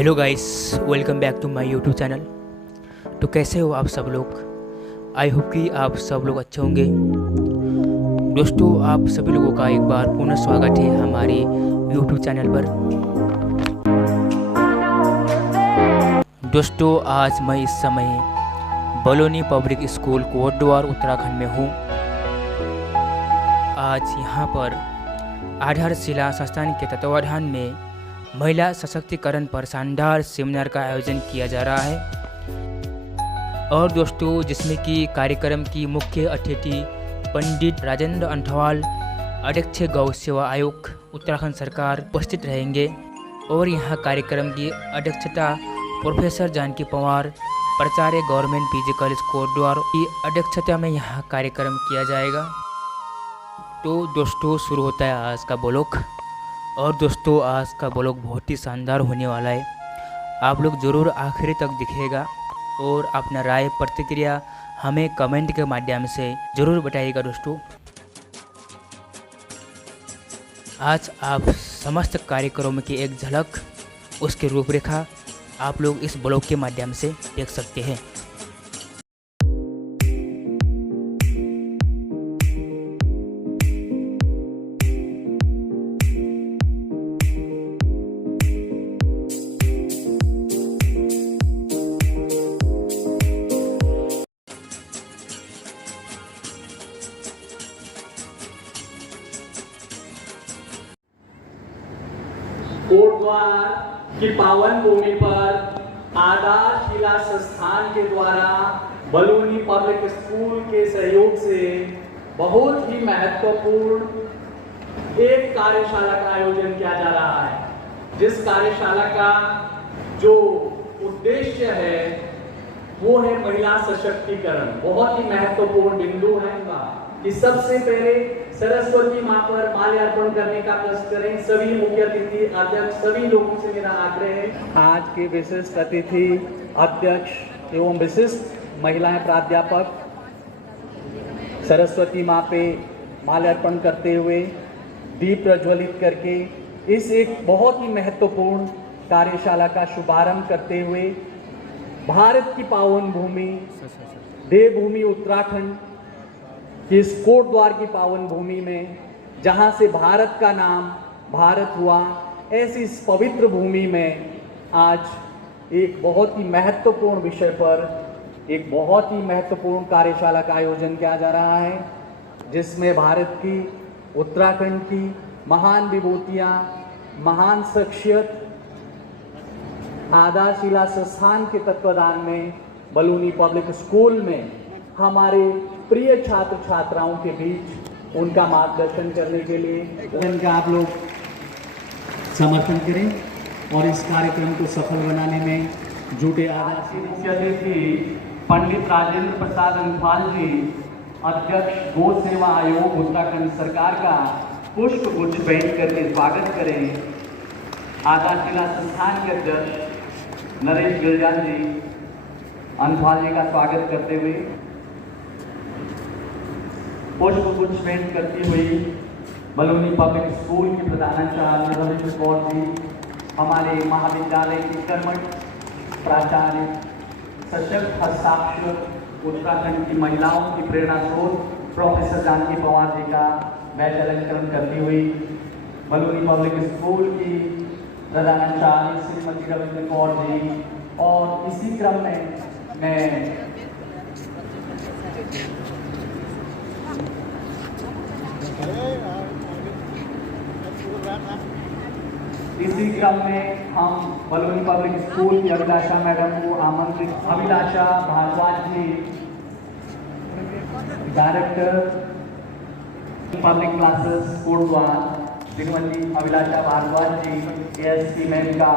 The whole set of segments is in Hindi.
Hello guys, welcome back to my YouTube channel. तो कैसे हो आप सब लोग? आई होप कि आप सब लोग अच्छे होंगे। दोस्तों, आप सभी लोगों का एक बार पुनः स्वागत है हमारे यूट्यूब चैनल पर। दोस्तों, आज मैं इस समय बलौनी पब्लिक स्कूल कोटद्वार उत्तराखंड में हूँ। आज यहाँ पर आधारशिला संस्थान के तत्वावधान में महिला सशक्तिकरण पर शानदार सेमिनार का आयोजन किया जा रहा है। और दोस्तों, जिसमें कि कार्यक्रम की मुख्य अतिथि पंडित राजेंद्र अंठवाल, अध्यक्ष गौ सेवा आयोग उत्तराखंड सरकार उपस्थित रहेंगे। और यहाँ कार्यक्रम की अध्यक्षता प्रोफेसर जानकी पवार, प्राचार्य गवर्नमेंट पीजी कॉलेज कोटद्वार की अध्यक्षता में यहाँ कार्यक्रम किया जाएगा। तो दोस्तों, शुरू होता है आज का ब्लॉग। और दोस्तों, आज का ब्लॉग बहुत ही शानदार होने वाला है। आप लोग ज़रूर आखिरी तक दिखेगा और अपना राय प्रतिक्रिया हमें कमेंट के माध्यम से ज़रूर बताइएगा। दोस्तों, आज आप समस्त कार्यक्रमों की एक झलक, उसकी रूपरेखा आप लोग इस ब्लॉग के माध्यम से देख सकते हैं। कोटद्वार की पावन भूमि पर आधारशिला संस्थान के द्वारा बलूनी पब्लिक स्कूल के सहयोग से बहुत ही महत्वपूर्ण एक कार्यशाला का आयोजन किया जा रहा है। जिस कार्यशाला का जो उद्देश्य है वो है महिला सशक्तिकरण। बहुत ही महत्वपूर्ण बिंदु है कि सबसे पहले सरस्वती मां पर माल्यार्पण करने का कष्ट करें। सभी मुख्य अतिथि, अध्यक्ष, सभी लोगों से मेरा आग्रह है। आज के विशिष्ट अतिथि, अध्यक्ष एवं विशिष्ट महिलाएं प्राध्यापक सरस्वती मां पे माल्यार्पण करते हुए, दीप प्रज्वलित करके इस एक बहुत ही महत्वपूर्ण कार्यशाला का शुभारंभ करते हुए भारत की पावन भूमि, देवभूमि उत्तराखंड कि इस कोटद्वार की पावन भूमि में, जहाँ से भारत का नाम भारत हुआ, ऐसी इस पवित्र भूमि में आज एक बहुत ही महत्वपूर्ण विषय पर एक बहुत ही महत्वपूर्ण कार्यशाला का आयोजन किया जा रहा है, जिसमें भारत की, उत्तराखंड की महान विभूतियाँ, महान शख्सियत आधारशिला संस्थान के तत्वाधान में बलूनी पब्लिक स्कूल में हमारे प्रिय छात्र छात्राओं के बीच उनका मार्गदर्शन करने के लिए उनका आप लोग समर्थन करें और इस कार्यक्रम को सफल बनाने में जुटे। मुख्य अतिथि पंडित राजेंद्र प्रसाद अंठवाल जी, अध्यक्ष गौ सेवा आयोग उत्तराखंड सरकार का पुष्प गुच्छ भेंट करके स्वागत करें। आधारशिला संस्थान के अध्यक्ष नरेश गिलजान जी अंठवाल जी का स्वागत करते हुए पुष्प गुच्छ भेंट करती हुई बलूनी पब्लिक स्कूल की प्रधानाचार्य रविंद्र कौर जी, हमारे महाविद्यालय की कर्मठ प्राचार्य, सशक्त हस्ताक्षर उत्तराखंड की महिलाओं की प्रेरणा स्रोत प्रोफेसर जानकी पवार जी का बैच अलंकरण करती हुई बलूनी पब्लिक स्कूल की प्रधानाचार्य श्रीमती रविंद्र कौर जी, और इसी क्रम में मैं हम बलूनी पब्लिक स्कूल की अभिलाषा मैडम को आमंत्रित, Abhilasha Bhardwaj ji, director public classes Kotdwar, Shrimati Abhilasha Bhardwaj ji ASC ma'am का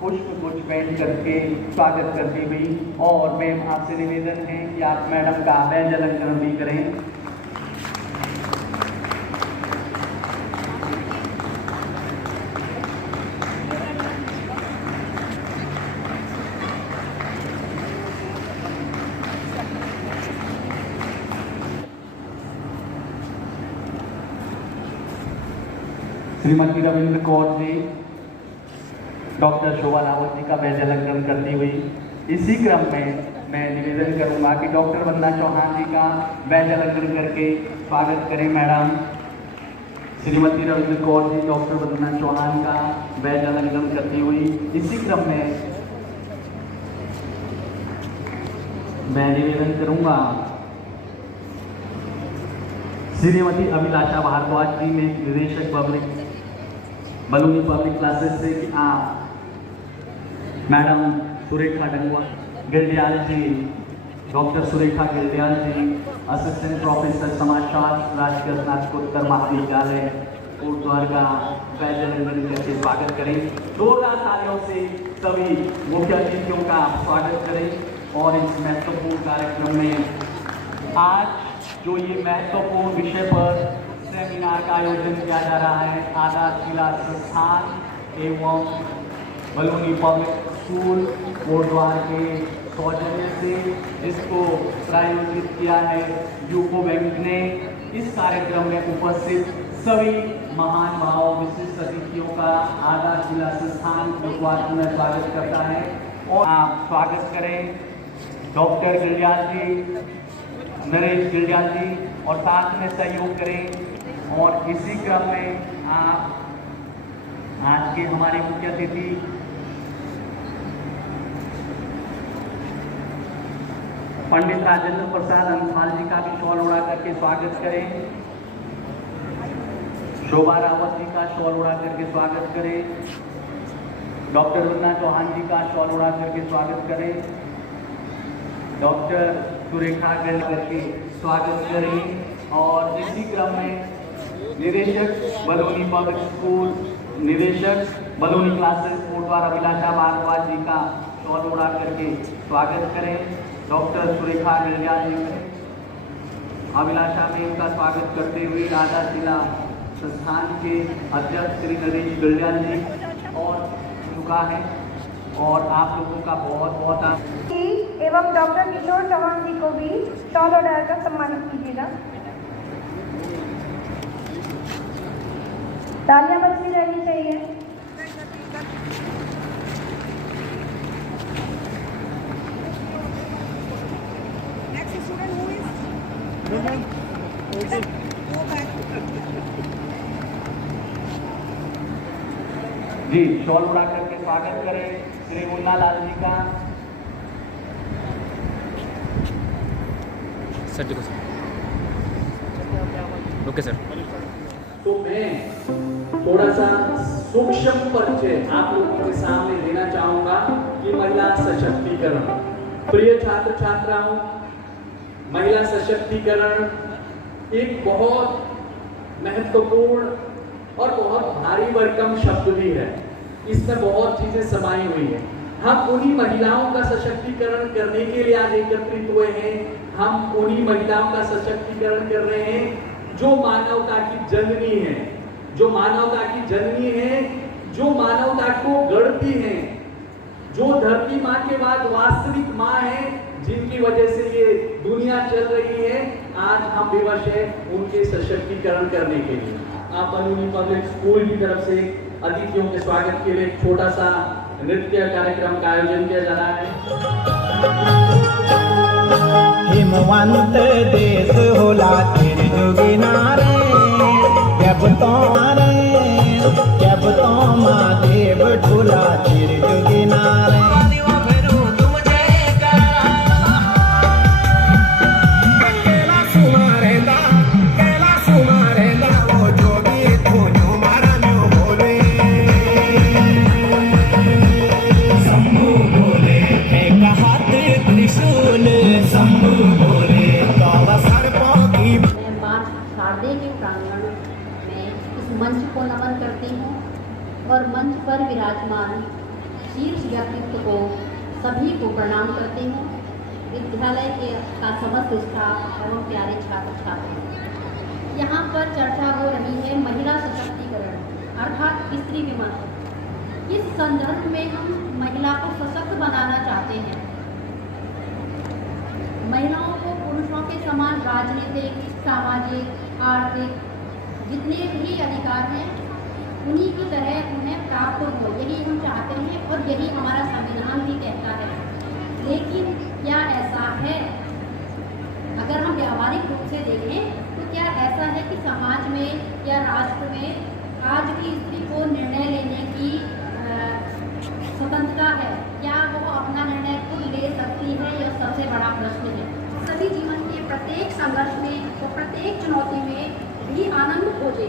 पुष्प गुच्छ भेंट करके स्वागत करती हुई। और मैम, आपसे निवेदन है कि आप मैडम का बैज अलंकरण भी करें। श्रीमती रविंद्र कौर जी, डॉक्टर शोभा रावत जी का वैज अलंकरण करती हुई इसी क्रम में मैं निवेदन करूंगा कि डॉक्टर वंदना चौहान जी का वैज अलंकरण करके स्वागत करें मैडम। श्रीमती रविंद्र कौर जी डॉक्टर वंदना चौहान का वैज अलंकरण करती हुई इसी क्रम में मैं निवेदन करूंगा श्रीमती अभिलाषा भारद्वाज जी में निदेशक बलूनी पब्लिक क्लासेस से कि आप मैडम सुरेखा गिरडियाल जी, डॉक्टर सुरेखा गिरडियाल जी असिस्टेंट प्रोफेसर समाजशास्त्र राजकीय स्नातकोत्तर महाविद्यालय कोटद्वार का वैज अलंकरण करके स्वागत करें। जोरदार तालियों से सभी मुख्य अतिथियों का स्वागत करें और इस महत्वपूर्ण कार्यक्रम में आज जो ये महत्वपूर्ण विषय पर सेमिनार का आयोजन किया जा रहा है, आधारशिला संस्थान एवं बलूनी पब्लिक स्कूल कोटद्वार के सौजन्य से जिसको प्रायोजित किया है यूको बैंक ने। इस कार्यक्रम में उपस्थित सभी महान भावों विशिष्ट अतिथियों का आधारशिला संस्थान कोटद्वार में स्वागत करता है और आप स्वागत करें डॉक्टर गिरडियाल जी, नरेश गिरडियाल जी और साथ में सहयोग करें। और इसी क्रम में आप आज के हमारे मुख्य अतिथि पंडित राजेंद्र प्रसाद अंथाल जी का भी शॉल उड़ा करके स्वागत करें। शोभा रावत जी का शॉल उड़ा करके स्वागत करें। डॉक्टर वंदना चौहान जी का शॉल उड़ा करके स्वागत करें। डॉक्टर सुरेखा गिरडियाल करके स्वागत करें। और इसी क्रम में निदेशक बलूनी पब्लिक स्कूल, निदेशक बलूनी क्लासेस कोटद्वार अभिलाषा भारद्वाज जी का शॉल उड़ा करके स्वागत करें। डॉक्टर सुरेखा गिरडियाल जी अभिलाषा में इनका स्वागत करते हुए आधारशिला संस्थान के अध्यक्ष श्री नरेश गिरडियाल जी और चुका है और आप लोगों का बहुत बहुत एवं डॉक्टर किशोर चौहान जी को भी शॉल उड़ाकर कर सम्मानित कीजिएगा। तालियां बजती रहनी चाहिए। जी शॉल उड़ा करके स्वागत करें श्री मुन्ना लाल जी का। सर देखो सर, ओके सर। तो मैं थोड़ा सा सूक्ष्म परिचय आप लोगों के सामने देना चाहूंगा कि महिला सशक्तिकरण। प्रिय छात्र छात्राओं, महिला सशक्तिकरण एक बहुत महत्वपूर्ण और बहुत भारी भरकम शब्द भी है। इसमें बहुत चीजें समाई हुई है। हम उन्हीं महिलाओं का सशक्तिकरण करने के लिए आज एकत्रित हुए हैं। हम उन्हीं महिलाओं का सशक्तिकरण कर रहे हैं जो मानवता की जननी है, जो मानवता की जननी है, जो मानवता को गढ़ती है, जो धरती माँ के बाद वास्तविक माँ है, जिनकी वजह से ये दुनिया चल रही है। आज हम विवश हैं उनके सशक्तिकरण करने के लिए। आप बलूनी पब्लिक स्कूल की तरफ से अतिथियों के स्वागत के लिए छोटा सा नृत्य कार्यक्रम का आयोजन किया जा रहा है। हिमवंत देश होला तेरे जोगिनारे, जब तो महादेव ढोला तेरे जोगिनारे। मंच को नमन करती हूँ और मंच पर विराजमान शीर्ष व्यक्तित्व को सभी को प्रणाम करती हूँ। विद्यालय के का समस्त स्टाफ एवं प्यारे छात्र छात्री, यहाँ पर चर्चा हो रही है महिला सशक्तिकरण अर्थात स्त्री विमर्श। इस संदर्भ में हम महिला को सशक्त बनाना चाहते हैं। महिलाओं को पुरुषों के समान राजनीतिक, सामाजिक, आर्थिक जितने भी अधिकार हैं उन्हीं की तरह उन्हें प्राप्त हो, यही हम चाहते हैं और यही हमारा संविधान भी कहता है। लेकिन क्या ऐसा है? अगर हम व्यावहारिक रूप से देखें तो क्या ऐसा है कि समाज में या राष्ट्र में आज भी स्त्री को निर्णय लेने की स्वतंत्रता है? क्या वो अपना निर्णय खुद ले सकती है? यह सबसे बड़ा प्रश्न है। सभी जीवन के प्रत्येक संघर्ष में और प्रत्येक चुनौती में भी आनंद खोजे।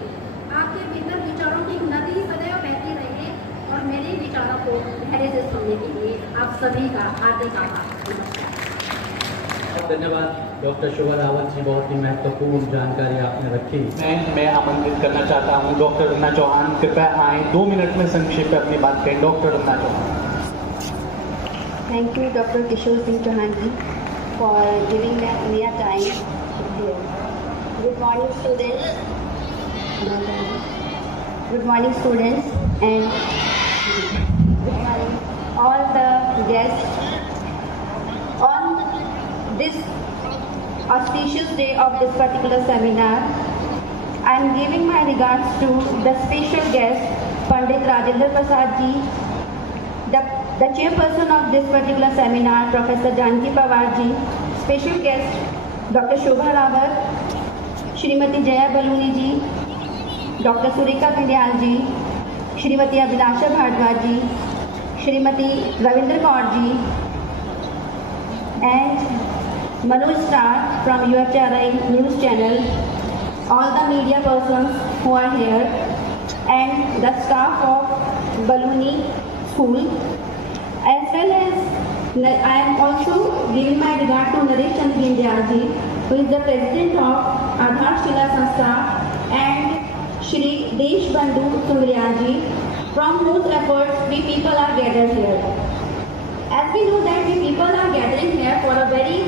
आपके भीतर विचारों की नदी सदैव बहती रहे और मेरे विचारों को धैर्य से सुनने के लिए आप सभी का हार्दिक आभार। धन्यवाद डॉक्टर शोभा रावत जी, बहुत ही महत्वपूर्ण जानकारी आपने रखी। मैं आमंत्रित करना चाहता हूँ डॉक्टर रत्ना चौहान, कृपया आए, 2 मिनट में संक्षेप में अपनी बात करें। Doctor Ratna Chauhan. Thank you, Dr. Kishore Singh Chauhan ji, for giving me a time here. Good morning, students. Good morning, students, and good morning, all the guests. On this auspicious day of this particular seminar, I am giving my regards to the special guest, Pandit Rajendra Prasad ji, the chairperson of this particular seminar, Professor Janki Pawar ji, special guest, Dr. Shobha Rawat, Shrimati Jaya Baluni ji, Dr. Sureka Pindyal ji, Shrimati Abhilasha Bhardwaj ji, Shrimati Ravindra Kaur ji, and Manoj Star from UFRI News Channel, all the media persons who are here, and the staff of Baluni School, as well as I am also giving my regard to Naresh Chandra Gindyal ji, who is the president of Aadhar Shila Sanstha, and Shri Desh Bandhu Sungriyal ji, from whose efforts we people are gathered here. As we know that we people are gathering here for a very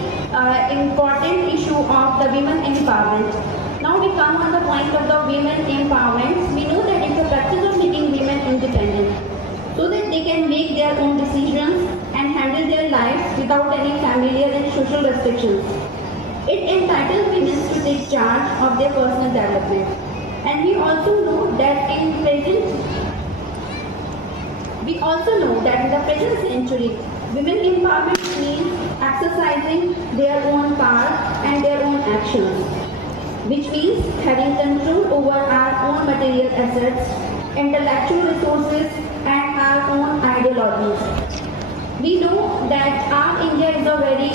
important issue of the women empowerment. Now we come on the point of the women empowerment. We know that it's a practice of making women independent, so that they can make their own decisions and handle their lives without any familial and social restrictions. It entitles women to take charge of their personal development. And we also know that in the present century, women empowerment means exercising their own power and their own actions, which means having control over our own material assets, intellectual resources, and our own ideologies. We know that our India is a very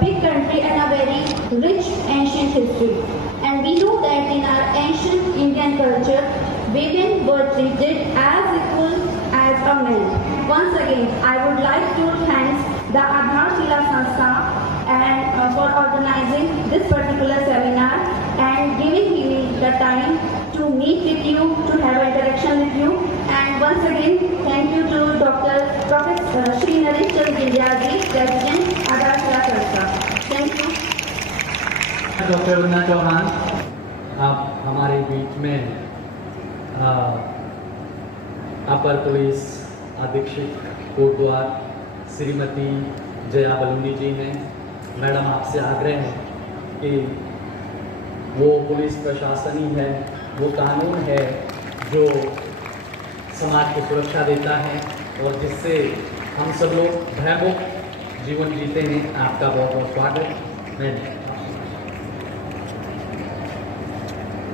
big country and a very rich ancient history. And we know that in our ancient Indian culture, women were treated as equal as a man. Once again, I would like to thank the Aadhar Shila Sanstha and for organizing this particular seminar and giving me the time to meet with you, to have interaction with you. And once again, thank you to Professor Shri Naresh Chandra Gindyal ji, President Aadhar Shila Sanstha. Thank you. Doctor Ratna Chauhan, आप हमारे बीच में अपर पुलिस अधीक्षक कोटद्वार श्रीमती जया बलूनी जी हैं। मैडम, आपसे आग्रह है कि वो पुलिस प्रशासन ही है, वो कानून है जो समाज को सुरक्षा देता है और जिससे हम सब लोग भयमुक्त जीवन जीते हैं। आपका बहुत बहुत स्वागत। मैं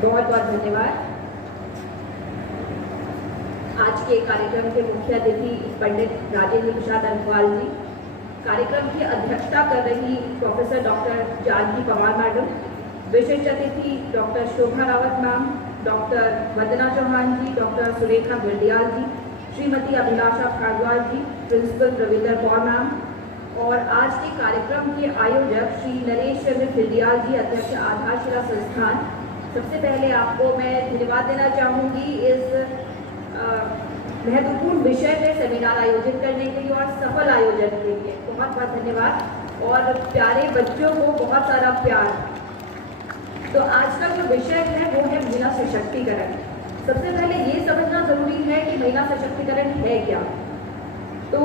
बहुत बहुत धन्यवाद। आज के कार्यक्रम के मुख्य अतिथि पंडित राजेंद्र प्रसाद अग्रवाल जी, कार्यक्रम की अध्यक्षता कर रही professor doctor Janki Pawar madam, विशिष्ट अतिथि doctor Shobha Rawat ma'am, doctor Vandana Chauhan ji, doctor Surekha Girdiyal ji, Shrimati Abhilasha Bhardwaj ji, principal Ravinder Kaur ma'am, और आज के कार्यक्रम के आयोजक श्री नरेश चंद्र गिरडियाल जी, अध्यक्ष आधार शिला संस्थान। सबसे पहले आपको मैं धन्यवाद देना चाहूँगी इस महत्वपूर्ण विषय में सेमिनार आयोजित करने के लिए और सफल आयोजन के लिए बहुत बहुत धन्यवाद, और प्यारे बच्चों को बहुत सारा प्यार। तो आज का जो विषय है वो है महिला सशक्तिकरण। सबसे पहले ये समझना जरूरी है कि महिला सशक्तिकरण है क्या। तो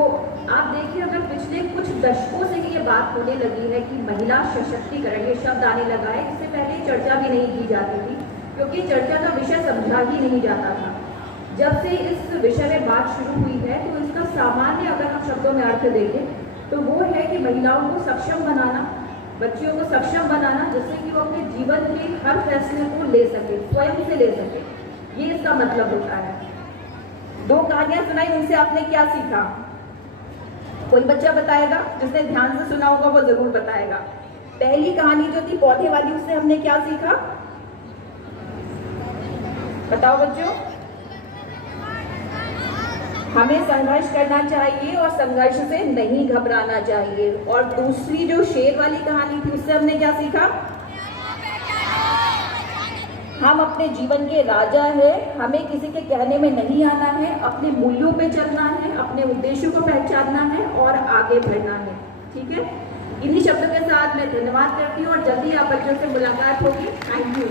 आप देखिए, अगर पिछले कुछ दशकों से ये बात होने लगी है कि महिला सशक्तिकरण ये शब्द आने लगा है, इससे पहले चर्चा भी नहीं की जाती थी, क्योंकि चर्चा का विषय समझा ही नहीं जाता था। जब से इस विषय में बात शुरू हुई है तो इसका सामान्य अगर हम शब्दों में अर्थ देखें तो वो है कि महिलाओं को सक्षम बनाना, बच्चियों को सक्षम बनाना, जिससे कि वो अपने जीवन के हर फैसले को ले सके, स्वयं से ले सके। ये इसका मतलब होता है। 2 कहानियां सुनाई, उनसे आपने क्या सीखा? कोई बच्चा बताएगा? जिसने ध्यान से सुना होगा वो जरूर बताएगा। पहली कहानी जो थी पौधे वाली, उससे हमने क्या सीखा? बताओ बच्चों। हमें संघर्ष करना चाहिए और संघर्ष से नहीं घबराना चाहिए। और दूसरी जो शेर वाली कहानी थी, उससे हमने क्या सीखा? हम अपने जीवन के राजा हैं, हमें किसी के कहने में नहीं आना है, अपने मूल्यों पे चलना है, अपने उद्देश्यों को पहचानना है और आगे बढ़ना है। ठीक है, इन्हीं शब्दों के साथ मैं धन्यवाद करती हूँ और जल्दी आप बच्चों से मुलाकात होगी। Thank you.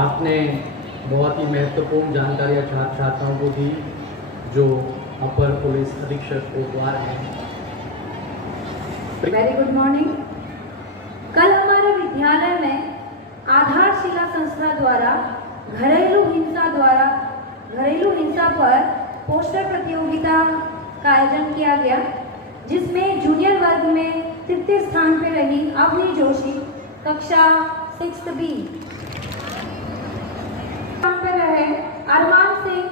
आपने बहुत ही महत्वपूर्ण जानकारियाँ छात्र छात्राओं को दी जो अपर पुलिस अधीक्षक कोटवार हैं। Very good morning. कल हमारे विद्यालय में आधारशिला संस्था द्वारा घरेलू हिंसा पर पोस्टर प्रतियोगिता का आयोजन किया गया, जिसमें जूनियर वर्ग में तृतीय स्थान पर रही अवनी जोशी, कक्षा 6th B। स्थान पर रहे अरमान सिंह,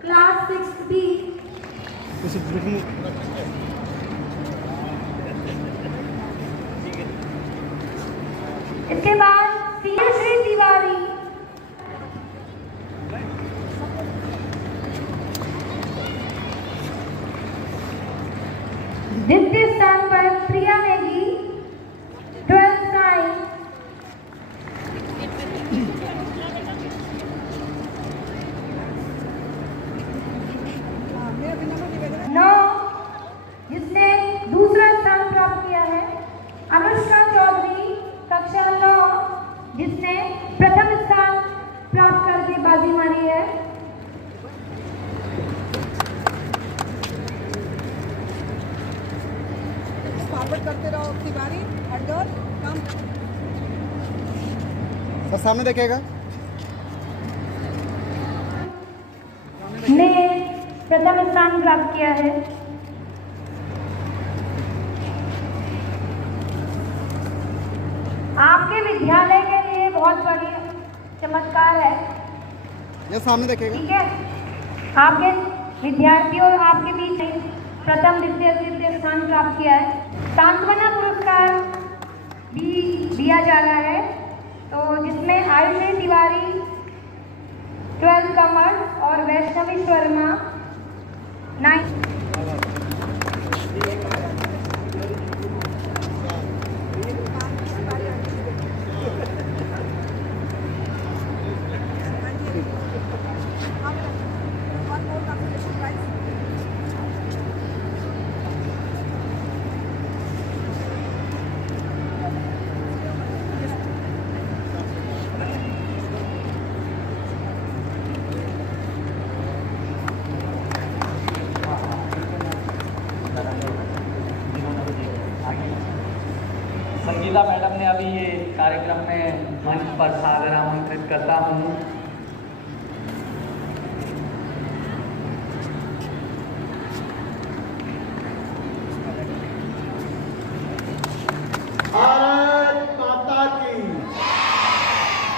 क्लास 6th B। इसके बाद श्री तिवारी, द्वितीय स्थान पर प्रिया नेगी, 12th साइंस। जिसने दूसरा स्थान प्राप्त किया है अनुष्का चौधरी, कक्षा 9, जिसने प्रथम स्थान प्राप्त करके बाजी मारी है। फॉरवर्ड करते रहो तिवारी, हटडोर काम सर सामने देखेगा। ने प्रथम स्थान प्राप्त किया है। आपके विद्यालय के लिए बहुत बड़ी चमत्कार है। ये सामने देखेगा। ठीक है, आपके विद्यार्थियों आपके बीच प्रथम, द्वितीय, तृतीय स्थान प्राप्त किया है। सांत्वना पुरस्कार भी दिया जा रहा है, तो जिसमें आयुषी तिवारी 12th कॉमर्स और वैष्णवी शर्मा 9th। संगीता मैडम ने अभी ये कार्यक्रम में मंच पर सादर आमंत्रित करता हूँ। भारत माता की,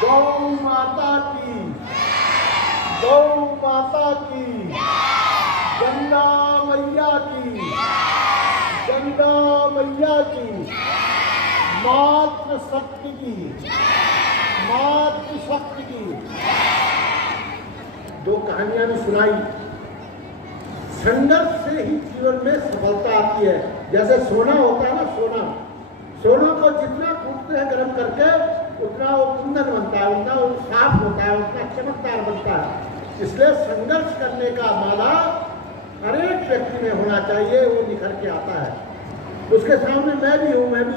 गौ माता की, गौ माता की, गंगा मैया की, गंगा मैया की, मातृ शक्ति की, मातृ शक्ति की। 2 कहानियां भी सुनाई। संघर्ष से ही जीवन में सफलता आती है। जैसे सोना होता है ना, सोना को जितना कूटते हैं गर्म करके उतना वो कुंदन बनता है, उतना वो साफ होता है, उतना चमकदार बनता है। इसलिए संघर्ष करने का माला हर एक व्यक्ति में होना चाहिए, वो निखर के आता है। उसके सामने मैं भी हूँ, मैं भी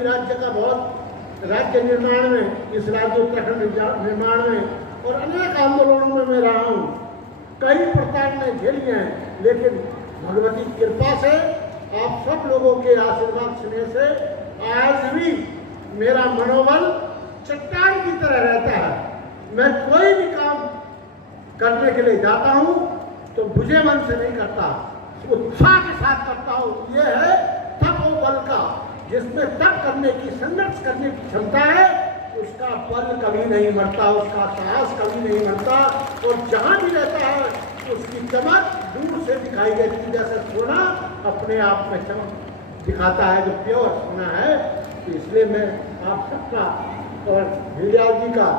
राज्य निर्माण में, इस राज्य उत्तराखंड निर्माण में और अनेक आंदोलनों में मैं रहा हूँ। कई प्रताड़नाएं झेली हैं, लेकिन भगवती कृपा से, आप सब लोगों के आशीर्वाद स्नेह से आज भी मेरा मनोबल चट्टान की तरह रहता है। मैं कोई भी काम करने के लिए जाता हूँ तो बुझे मन से नहीं करता, उत्साह के साथ करता हूँ। ये है तपोबल का, जिसमें तप करने की, संघर्ष करने की क्षमता है, उसका बल कभी नहीं मरता, उसका साहस कभी नहीं मरता, और जहाँ भी रहता है उसकी चमक दूर से दिखाई देती है। जैसे सोना अपने आप में चमक दिखाता है, जो प्योर सोना है। तो इसलिए मैं आप सबका और मीडिया जी का,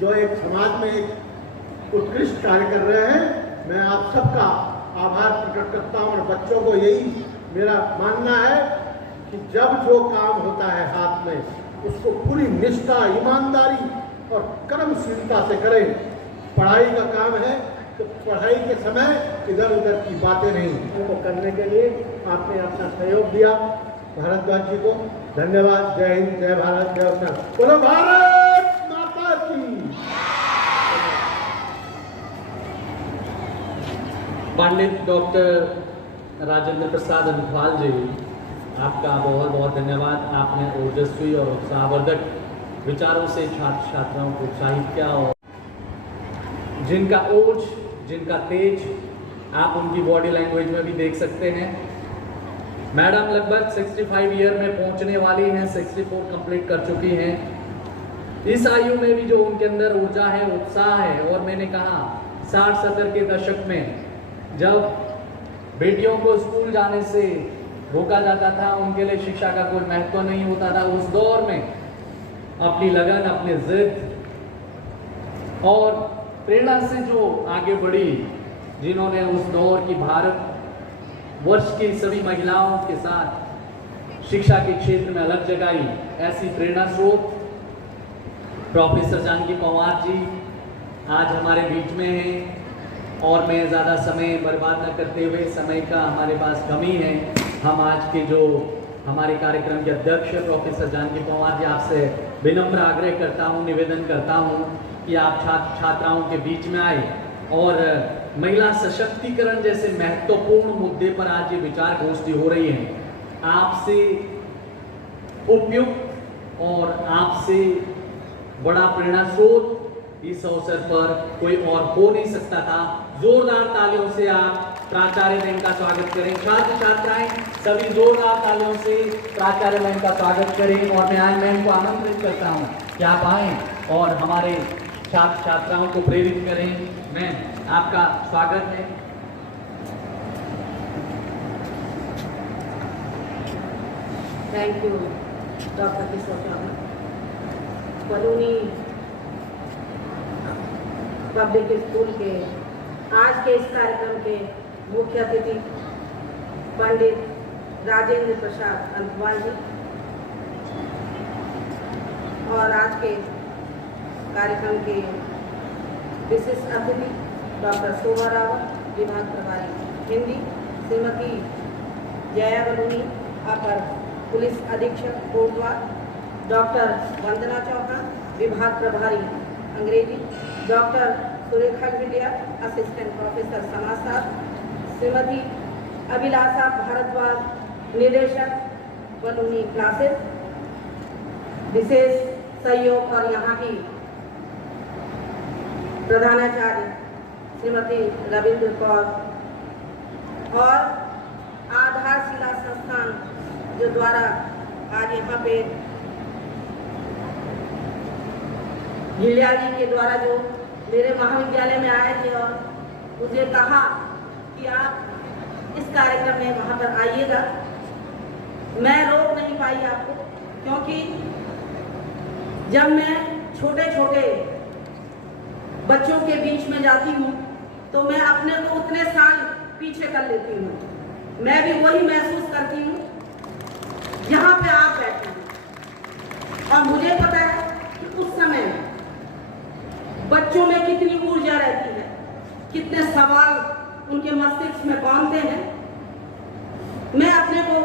जो एक समाज में एक उत्कृष्ट कार्य कर रहे हैं, मैं आप सबका आभार प्रकट करता हूँ। और बच्चों को यही मेरा मानना है कि जब जो काम होता है हाथ में, उसको पूरी निष्ठा, ईमानदारी और कर्मशीलता से करें। पढ़ाई का काम है तो पढ़ाई के समय इधर उधर की बातें नहीं, उनको करने के लिए आपने अपना सहयोग दिया। भारद्वाज जी को धन्यवाद। जय हिंद, जय भारत, जय उत्तर। बोलो भारत माता की। पंडित डॉक्टर राजेंद्र प्रसाद अंथवाल जी, आपका बहुत बहुत धन्यवाद। आपने ओजस्वी और उत्साहवर्धक विचारों से छात्र छात्राओं को उत्साहित किया, और जिनका ओज, जिनका तेज आप उनकी बॉडी लैंग्वेज में भी देख सकते हैं। मैडम लगभग 65 ईयर में पहुंचने वाली हैं, 64 कंप्लीट कर चुकी हैं। इस आयु में भी जो उनके अंदर ऊर्जा है, उत्साह है, और मैंने कहा 60-70 के दशक में जब बेटियों को स्कूल जाने से रोका जाता था, उनके लिए शिक्षा का कोई महत्व नहीं होता था, उस दौर में अपनी लगन, अपनी जिद और प्रेरणा से जो आगे बढ़ी, जिन्होंने उस दौर की भारत वर्ष की सभी महिलाओं के साथ शिक्षा के क्षेत्र में अलग जगाई, ऐसी प्रेरणा स्रोत प्रोफेसर जानकी पवार जी आज हमारे बीच में हैं। और मैं ज़्यादा समय बर्बाद न करते हुए, समय का हमारे पास कमी है, हम आज के जो हमारे कार्यक्रम के अध्यक्ष प्रोफेसर जानकी पवार जी, आपसे विनम्र आग्रह करता हूँ, निवेदन करता हूँ कि आप छात्र छात्राओं के बीच में आए और महिला सशक्तिकरण जैसे महत्वपूर्ण मुद्दे पर आज ये विचार गोष्ठी हो रही है। आपसे उपयुक्त और आपसे बड़ा प्रेरणा स्रोत इस अवसर पर कोई और हो नहीं सकता था। जोरदार तालियों से आप प्राचार्य मैम का स्वागत करें। छात्र छात्राएं सभी जोरदार तालियों से प्राचार्य मैम का स्वागत करें। और मैं आज मैम को आमंत्रित करता हूं कि आप आएं और हमारे छात्र छात्राओं को प्रेरित करें। मैम, आपका स्वागत है। Thank you doctor Kishore Chauhan. Baluni public school के आज के इस कार्यक्रम के मुख्य अतिथि पंडित राजेंद्र प्रसाद अंथवाल जी, और आज के कार्यक्रम के विशिष्ट अतिथि डॉक्टर शोभा रावत, विभाग प्रभारी हिंदी, श्रीमती जया बलूनी, अपर पुलिस अधीक्षक कोटद्वार, डॉक्टर वंदना चौहान, विभाग प्रभारी अंग्रेजी, डॉक्टर सुरेखा भिंडिया, असिस्टेंट प्रोफेसर समाजशास्त्र, श्रीमती अभिलाषा भारद्वाज, निदेशक बलूनी क्लासेस, विशेष सहयोग और यहाँ की प्रधानाचार्य श्रीमती रविंद्र कौर, और आधारशिला संस्थान जो द्वारा आज यहाँ पे गिलिया जी के द्वारा जो मेरे महाविद्यालय में आए थे और मुझे कहा कि आप इस कार्यक्रम में वहाँ पर आइएगा। मैं रोक नहीं पाई आपको, क्योंकि जब मैं छोटे छोटे बच्चों के बीच में जाती हूँ तो मैं अपने को उतने साल पीछे कर लेती हूँ। मैं भी वही महसूस करती हूँ जहाँ पे आप बैठे हैं, और मुझे पता है कि उस समय बच्चों में कितनी ऊर्जा रहती है, कितने सवाल उनके मस्तिष्क में बांधते हैं। मैं अपने को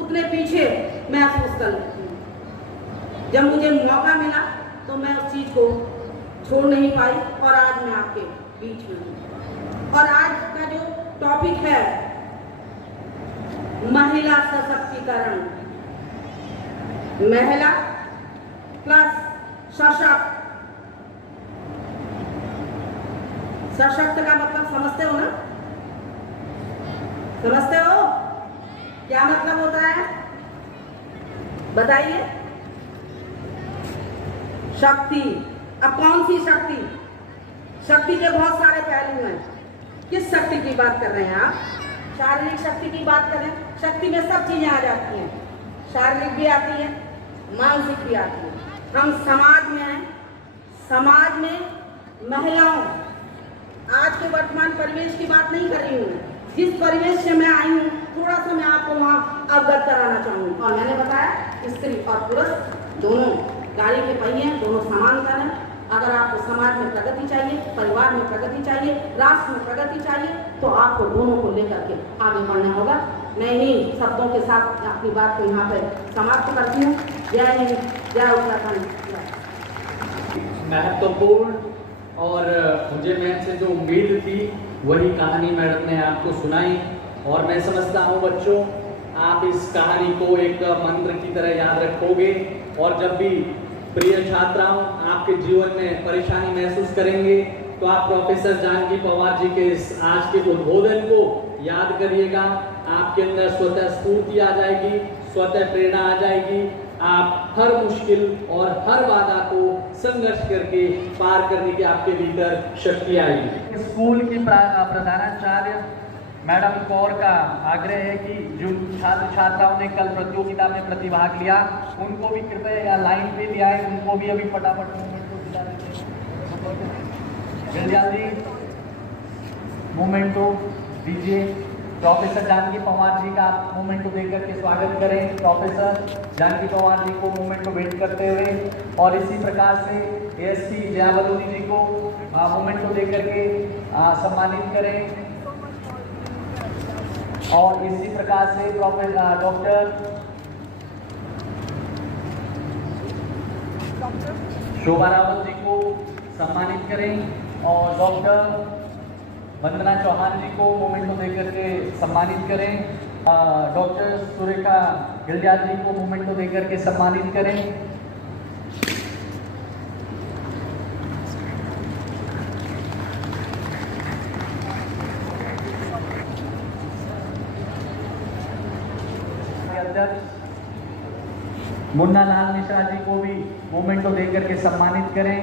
उतने पीछे महसूस कर लेती हूँ। जब मुझे मौका मिला तो मैं उस चीज को छोड़ नहीं पाई, और आज मैं आपके बीच में हूँ। और आज का जो टॉपिक है महिला सशक्तिकरण, महिला प्लस सशक्त, सशक्त का मतलब समझते हो ना? समझते हो क्या मतलब होता है? बताइए। शक्ति। अब कौन सी शक्ति? शक्ति के बहुत सारे पहलू हैं। किस शक्ति की बात कर रहे हैं आप? शारीरिक शक्ति की बात कर रहे हैं। शक्ति में सब चीजें आ जाती हैं, शारीरिक भी आती है, मानसिक भी आती है। हम समाज में हैं, समाज में महिलाओं, आज के वर्तमान परिवेश की बात नहीं कर रही हूँ, जिस परिवेश से मैं आई हूँ थोड़ा सा मैं आपको वहाँ अवगत कराना चाहूँगी। और मैंने बताया स्त्री और पुरुष दोनों गाड़ी के पहिए, दोनों समानता है। अगर आपको समाज में प्रगति चाहिए, परिवार में प्रगति चाहिए, राष्ट्र में प्रगति चाहिए, तो आपको दोनों को लेकर के आगे बढ़ना होगा। मैं ही शब्दों के साथ अपनी बात को यहाँ पे समाप्त करती हूँ। जय हिंद, जय उत्तराखंड। महत्वपूर्ण और मुझे मैम से जो उम्मीद थी वही कहानी मैडम ने आपको सुनाई। और मैं समझता हूँ बच्चों, आप इस कहानी को एक मंत्र की तरह याद रखोगे और जब भी प्रिय छात्राओं आपके जीवन में परेशानी महसूस करेंगे तो आप प्रोफेसर जानकी पवार जी के इस आज के उद्बोधन को याद करिएगा। आपके अंदर स्वतः स्फूर्ति आ जाएगी, स्वतः प्रेरणा आ जाएगी। आप हर मुश्किल और हर बाधा को संघर्ष करके पार करने की आपके भीतर शक्ति आएगी। स्कूल की प्रधानाचार्य मैडम कौर का आग्रह है कि जो छात्र छात्राओं ने कल प्रतियोगिता में प्रतिभाग लिया उनको भी कृपया या लाइन पे ले आए, उनको भी अभी फटाफट मूवमेंट को दिला देते हैं। जल्दी मूवमेंट को दीजिए। प्रोफेसर जानकी पवार जी का मूवमेंट को देकर के स्वागत करें। प्रोफेसर जानकी पवार जी को मूवमेंट को वेट करते हुए, और इसी प्रकार से एएसपी जया बलूनी जी को मूवमेंट को देकर के सम्मानित करें। और इसी प्रकार से प्रोफेसर डॉक्टर शोभा रावत जी को सम्मानित करें और डॉक्टर वंदना चौहान जी को मूवमेंट को देकर के सम्मानित करें। डॉक्टर सुरेखा गिलजाल जी को मूवमेंट को देकर के सम्मानित करें। मुन्ना लाल मिश्रा जी को भी मूवमेंट को देकर के सम्मानित करें।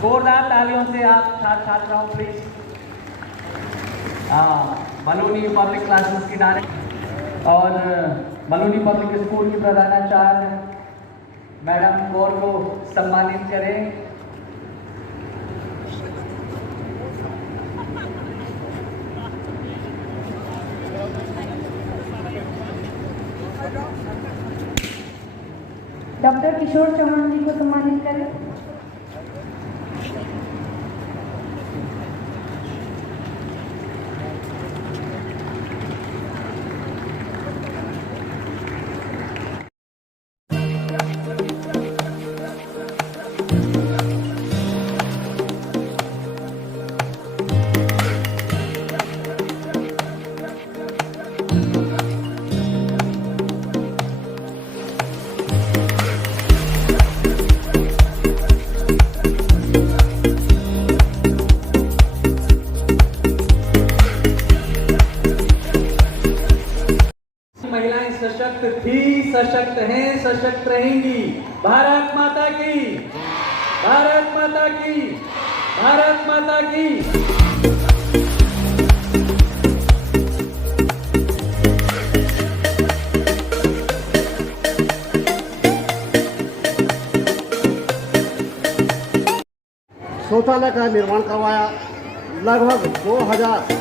जोरदार तालियों से आप छात्राओं प्लीज। बलूनी पब्लिक क्लासेस की डायरेक्टर और बलूनी पब्लिक स्कूल की प्रधानाचार्य मैडम कौर को सम्मानित करें। डॉक्टर किशोर चौहान जी को सम्मानित करें। सशक्त थी, सशक्त हैं, सशक्त रहेंगी। भारत माता की, भारत माता की, भारत माता की। शौचालय का निर्माण करवाया। लगभग 2000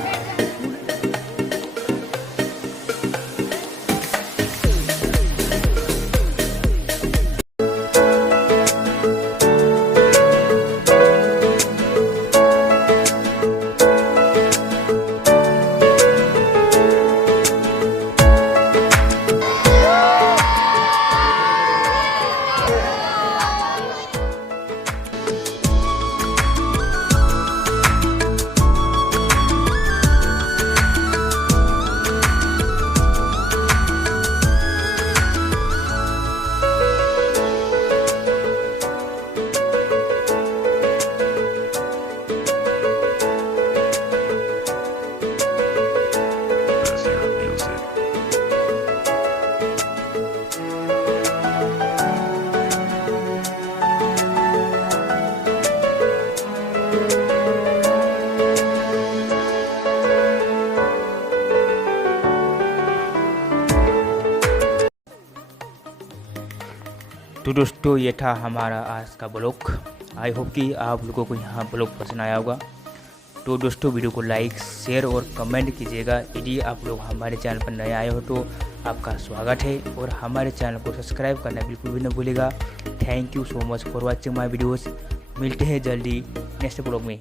तो दोस्तों ये था हमारा आज का ब्लॉग। आई होप कि आप लोगों को यहाँ ब्लॉग पसंद आया होगा। तो दोस्तों वीडियो को लाइक शेयर और कमेंट कीजिएगा। यदि आप लोग हमारे चैनल पर नए आए हो तो आपका स्वागत है और हमारे चैनल को सब्सक्राइब करना बिल्कुल भी न भूलिएगा। Thank you so much for watching my videos. मिलते हैं जल्दी नेक्स्ट ब्लॉग में।